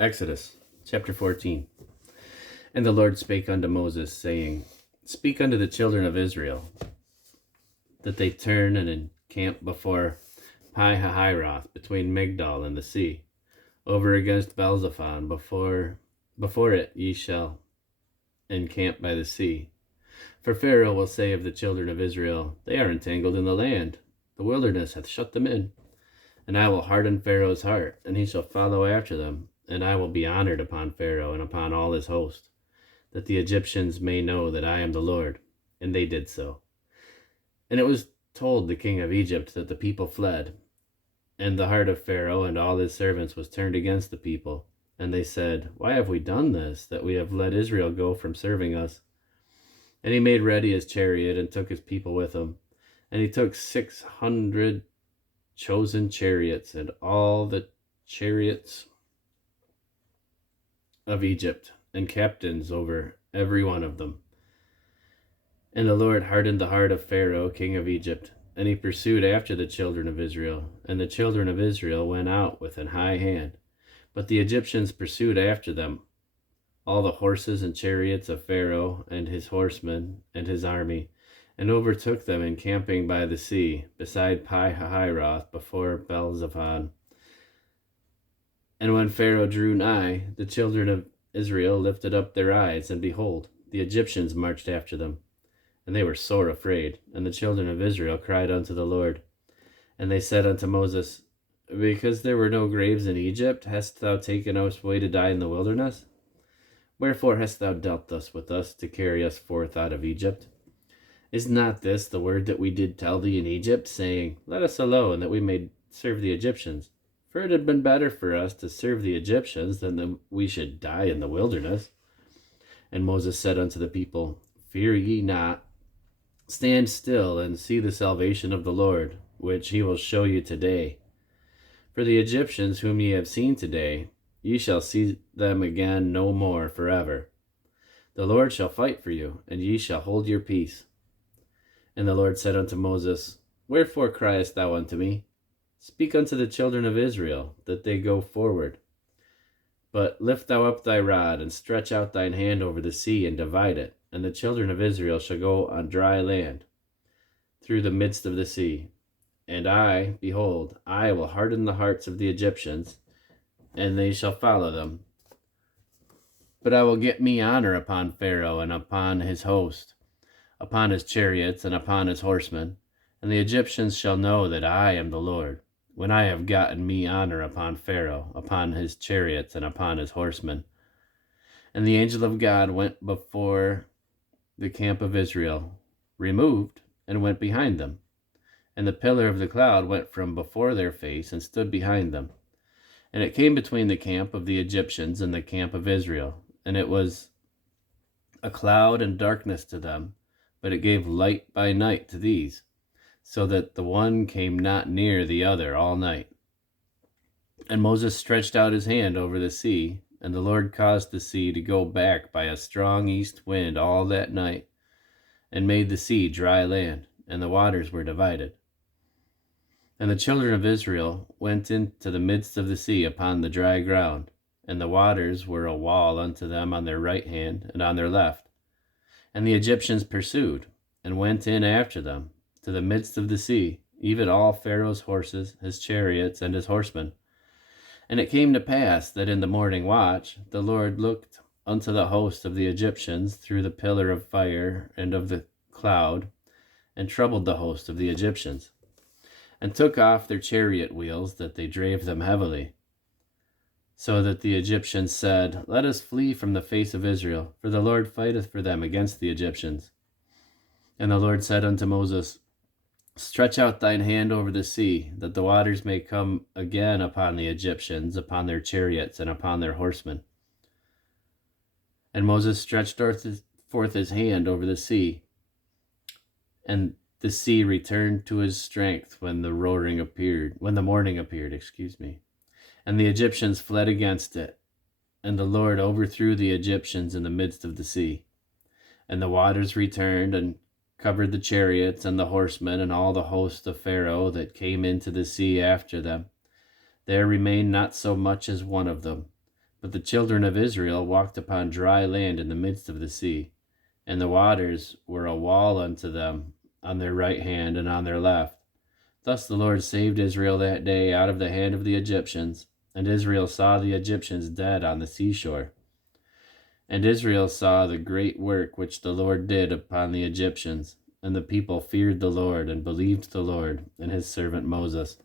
Exodus chapter 14. And the Lord spake unto Moses, saying, Speak unto the children of Israel, that they turn and encamp before Pi-hahiroth, between Migdol and the sea, over against Baal-zephon. Before it ye shall encamp by the sea. For Pharaoh will say of the children of Israel, They are entangled in the land, the wilderness hath shut them in. And I will harden Pharaoh's heart, and he shall follow after them. And I will be honored upon Pharaoh and upon all his host, that the Egyptians may know that I am the Lord. And they did so. And it was told the king of Egypt that the people fled. And the heart of Pharaoh and all his servants was turned against the people. And they said, Why have we done this, that we have let Israel go from serving us? And he made ready his chariot and took his people with him. And he took 600 chosen chariots and all the chariots of Egypt, and captains over every one of them. And the Lord hardened the heart of Pharaoh, king of Egypt, and he pursued after the children of Israel. And the children of Israel went out with an high hand, but the Egyptians pursued after them, all the horses and chariots of Pharaoh and his horsemen and his army, and overtook them encamping by the sea, beside Pi-hahiroth, before Baal-zephon. And when Pharaoh drew nigh, the children of Israel lifted up their eyes, and behold, the Egyptians marched after them. And they were sore afraid. And the children of Israel cried unto the Lord. And they said unto Moses, Because there were no graves in Egypt, hast thou taken us away to die in the wilderness? Wherefore hast thou dealt thus with us, to carry us forth out of Egypt? Is not this the word that we did tell thee in Egypt, saying, Let us alone, that we may serve the Egyptians? For it had been better for us to serve the Egyptians than that we should die in the wilderness. And Moses said unto the people, Fear ye not, stand still and see the salvation of the Lord, which he will show you today. For the Egyptians whom ye have seen today, ye shall see them again no more forever. The Lord shall fight for you, and ye shall hold your peace. And the Lord said unto Moses, Wherefore criest thou unto me? Speak unto the children of Israel, that they go forward. But lift thou up thy rod, and stretch out thine hand over the sea, and divide it, and the children of Israel shall go on dry land, through the midst of the sea. And I, behold, I will harden the hearts of the Egyptians, and they shall follow them. But I will get me honor upon Pharaoh and upon his host, upon his chariots and upon his horsemen, and the Egyptians shall know that I am the Lord, when I have gotten me honor upon Pharaoh, upon his chariots, and upon his horsemen. And the angel of God went before the camp of Israel, removed, and went behind them. And the pillar of the cloud went from before their face, and stood behind them. And it came between the camp of the Egyptians and the camp of Israel, and it was a cloud and darkness to them, but it gave light by night to these, so that the one came not near the other all night. And Moses stretched out his hand over the sea, and the Lord caused the sea to go back by a strong east wind all that night, and made the sea dry land, and the waters were divided. And the children of Israel went into the midst of the sea upon the dry ground, and the waters were a wall unto them on their right hand and on their left. And the Egyptians pursued, and went in after them, to the midst of the sea, even all Pharaoh's horses, his chariots, and his horsemen. And it came to pass that in the morning watch the Lord looked unto the host of the Egyptians through the pillar of fire and of the cloud, and troubled the host of the Egyptians, and took off their chariot wheels, that they drave them heavily. So that the Egyptians said, Let us flee from the face of Israel, for the Lord fighteth for them against the Egyptians. And the Lord said unto Moses, Stretch out thine hand over the sea, that the waters may come again upon the Egyptians, upon their chariots, and upon their horsemen. And Moses stretched forth his hand over the sea, and the sea returned to his strength when the morning appeared, And the Egyptians fled against it, and the Lord overthrew the Egyptians in the midst of the sea. And the waters returned, and covered the chariots and the horsemen and all the host of Pharaoh that came into the sea after them. There remained not so much as one of them, But the children of Israel walked upon dry land in the midst of the sea, and the waters were a wall unto them on their right hand and on their left. Thus the Lord saved Israel that day out of the hand of the Egyptians, and Israel saw the Egyptians dead on the seashore. And Israel saw the great work which the Lord did upon the Egyptians, and the people feared the Lord and believed the Lord and his servant Moses.